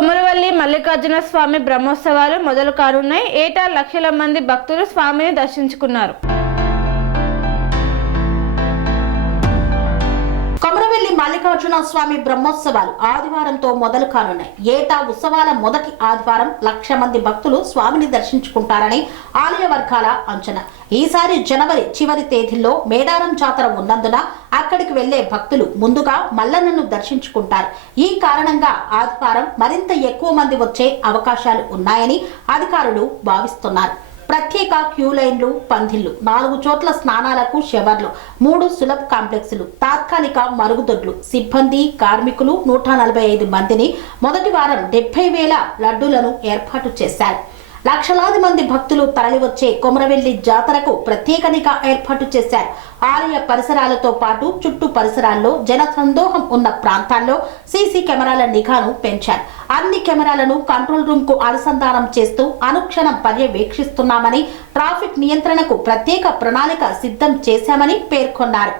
కొమరవెల్లి మల్లికార్జున స్వామి బ్రహ్మోత్సవాలు మొదలు కానున్నాయి. ఏటా లక్షల మంది భక్తులు స్వామిని దర్శించుకున్నారు. కొమరవెల్లి మల్లికార్జున స్వామి బ్రహ్మోత్సవాలు ఆదివారంతో మొదలు కానున్నాయి. ఏటా ఉత్సవాల మొదటి ఆదివారం 1,00,000 మంది భక్తులు స్వామిని దర్శించుకుంటారని ఆలయ వర్గాల అంచనా. ఈసారి జనవరి చివరి తేదీల్లో మేడారం జాతర ఉన్నందున అక్కడికి వెళ్లే భక్తులు ముందుగా మల్లన్నను దర్శించుకుంటారు. ఈ కారణంగా ఆదివారం మరింత ఎక్కువ మంది వచ్చే అవకాశాలు ఉన్నాయని అధికారులు భావిస్తున్నారు. ప్రత్యేక క్యూ లైన్లు, పందిళ్లు, 4 చోట్ల స్నానాలకు షవర్లు, 3 సులభ్ కాంప్లెక్స్లు, తాత్కాలిక మరుగుదొడ్లు, సిబ్బంది, కార్మికులు 145 మందిని మొదటి వారం 70,000 లడ్డూలను ఏర్పాటు చేశారు. లక్షలాది మంది భక్తులు తరలివచ్చే కొమరవెల్లి జాతరకు ప్రత్యేక నిఘా ఏర్పాటు చేశారు. ఆలయ పరిసరాలతో పాటు చుట్టూ పరిసరాల్లో జన సందోహం ఉన్న ప్రాంతాల్లో సీసీ కెమెరాల నిఘాను పెంచారు. అన్ని కెమెరాలను కంట్రోల్ రూమ్ కు అనుసంధానం చేస్తూ అనుక్షణం పర్యవేక్షిస్తున్నామని, ట్రాఫిక్ నియంత్రణకు ప్రత్యేక ప్రణాళిక సిద్ధం చేశామని పేర్కొన్నారు.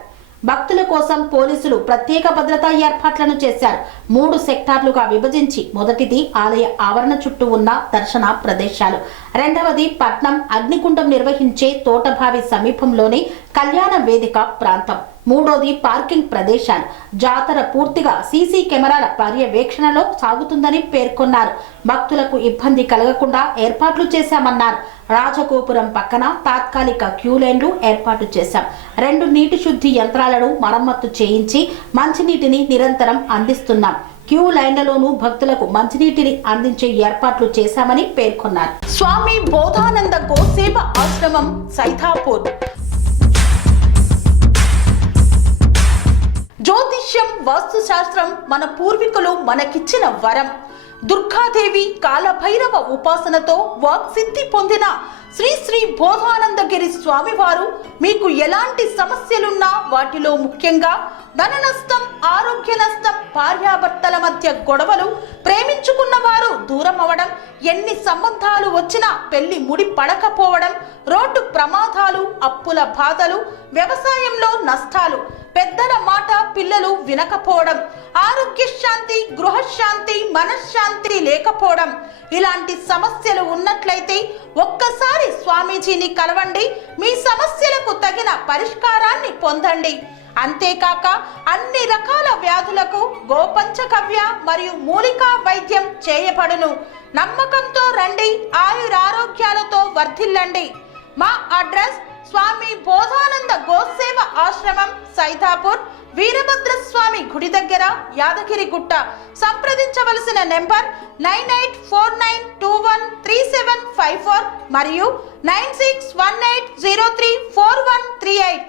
భక్తుల కోసం పోలీసులు ప్రత్యేక భద్రతా ఏర్పాట్లను చేశారు. 3 సెక్టార్లుగా విభజించి మొదటిది ఆలయ ఆవరణ చుట్టూ ఉన్న దర్శన ప్రదేశాలు, రెండవది పట్నం అగ్నికుండం నిర్వహించే తోటబావి సమీపంలోని కళ్యాణ వేదిక ప్రాంతం, మూడోది పార్కింగ్ ప్రదేశాలు. జాతర పూర్తిగా సీసీ కెమెరాల పర్యవేక్షణలో సాగుతుందని పేర్కొన్నారు. భక్తులకు ఇబ్బంది కలగకుండా ఏర్పాట్లు చేశామన్నారు. రాజగోపురం పక్కన తాత్కాలిక క్యూ లైన్లు ఏర్పాటు చేశాం. 2 నీటి శుద్ధి యంత్రాలను మరమ్మత్తు చేయించి మంచినీటిని నిరంతరం అందిస్తున్నాం. క్యూ లైన్లలోనూ భక్తులకు మంచినీటిని అందించే ఏర్పాట్లు చేశామని పేర్కొన్నారు. స్వామి బోధానంద గోసేవ ఆశ్రమం సైథాపూర్. జ్యోతిష్యం, వాస్తుశాస్త్రం మన పూర్వీకులు మనకిచ్చిన వరం. దుర్గాదేవి, కాలభైరవ ఉపాసనతో వాక్సిద్ధి పొందిన శ్రీ శ్రీ బోధానందగిరి స్వామివారు మీకు ఎలాంటి సమస్యలున్నా, వాటిలో ముఖ్యంగా ధన నష్టం, ఆరోగ్య నష్టం, భార్యాభర్తల మధ్య గొడవలు, ప్రేమించుకున్న వారు దూరం అవడం, ఎన్ని సంబంధాలు వచ్చినా పెళ్లి ముడి పడకపోవడం, రోడ్డు ప్రమాదాలు, అప్పుల బాధలు, వ్యవసాయంలో నష్టాలు, పెద్దల మాట పిల్లలు వినకపోవడం, ఆరోగ్య శాంతి, గృహశాంతి, మనశ్శాంతి లేకపోవడం, ఇలాంటి సమస్యలు ఉన్నట్లయితే ఒక్కసారి స్వామీజీని కలవండి. మీ సమస్యలకు తగిన పరిష్కారాన్ని పొందండి. అంతేకాక అన్ని రకాల వ్యాధులకు గోపంచగవ్య మరియు మూలికా వైద్యం చేయబడును. నమ్మకంతో రండి, ఆయురారోగ్యాలతో వర్ధిల్లండి. మా అడ్రస్ స్వామి బోధానంద గోసేవ ఆశ్రమం, సైథాపూర్, వీరభద్రస్వామి గుడి దగ్గర, యాదగిరిగుట్ట. సంప్రదించవలసిన నెంబర్ 9849213754 మరియు 9618034138.